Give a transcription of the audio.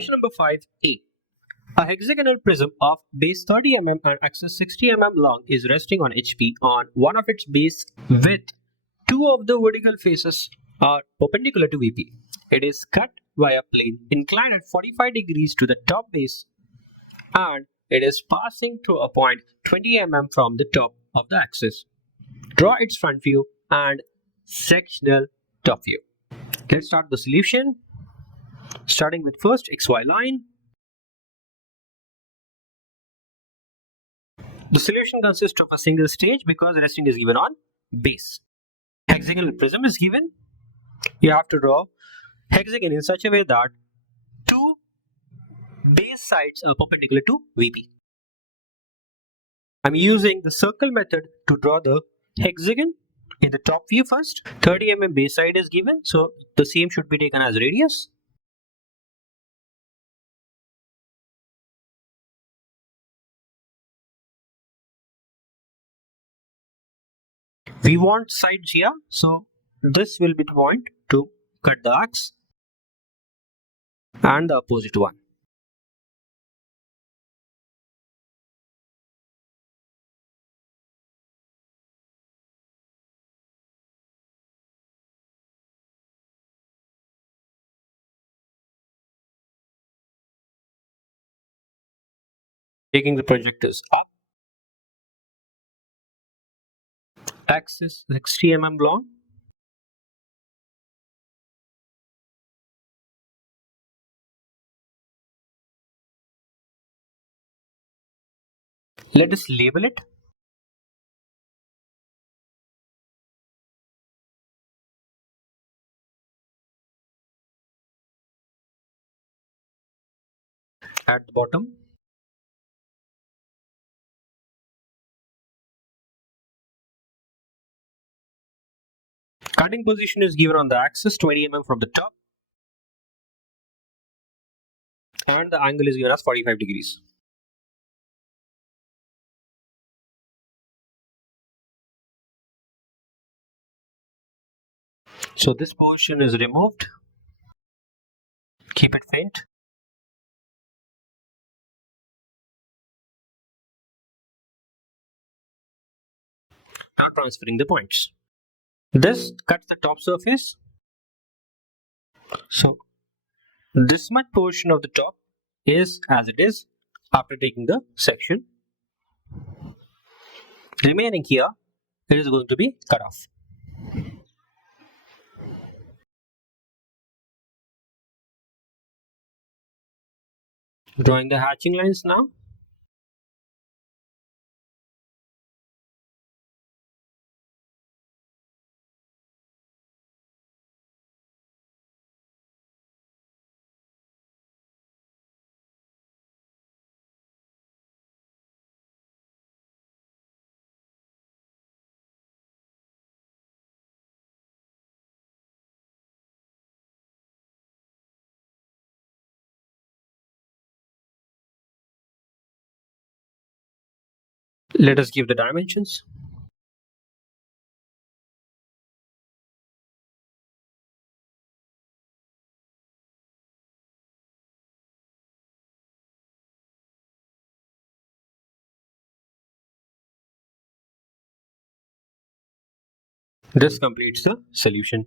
Question number 5A. A hexagonal prism of base 30 mm and axis 60 mm long is resting on HP on one of its base with two of the vertical faces are perpendicular to VP. It is cut by a plane inclined at 45 degrees to the top base and it is passing through a point 20 mm from the top of the axis. Draw its front view and sectional top view. Let's start the solution. Starting with first XY line. The solution consists of a single stage because resting is given on base. Hexagonal prism is given. You have to draw hexagon in such a way that two base sides are perpendicular to VP. I'm using the circle method to draw the hexagon in the top view first. 30 mm base side is given, so the same should be taken as radius. We want sides here, so this will be the point to cut the axe and the opposite one. Taking the projectors up. Axis 60 mm long. Let us label it. At the bottom. Cutting position is given on the axis 20 mm from the top and the angle is given as 45 degrees. So this portion is removed. Keep it faint. Now transferring the points. This cuts the top surface. So this much portion of the top is as it is after taking the section. Remaining here, it is going to be cut off. Drawing the hatching lines now. Let us give the dimensions. This completes the solution.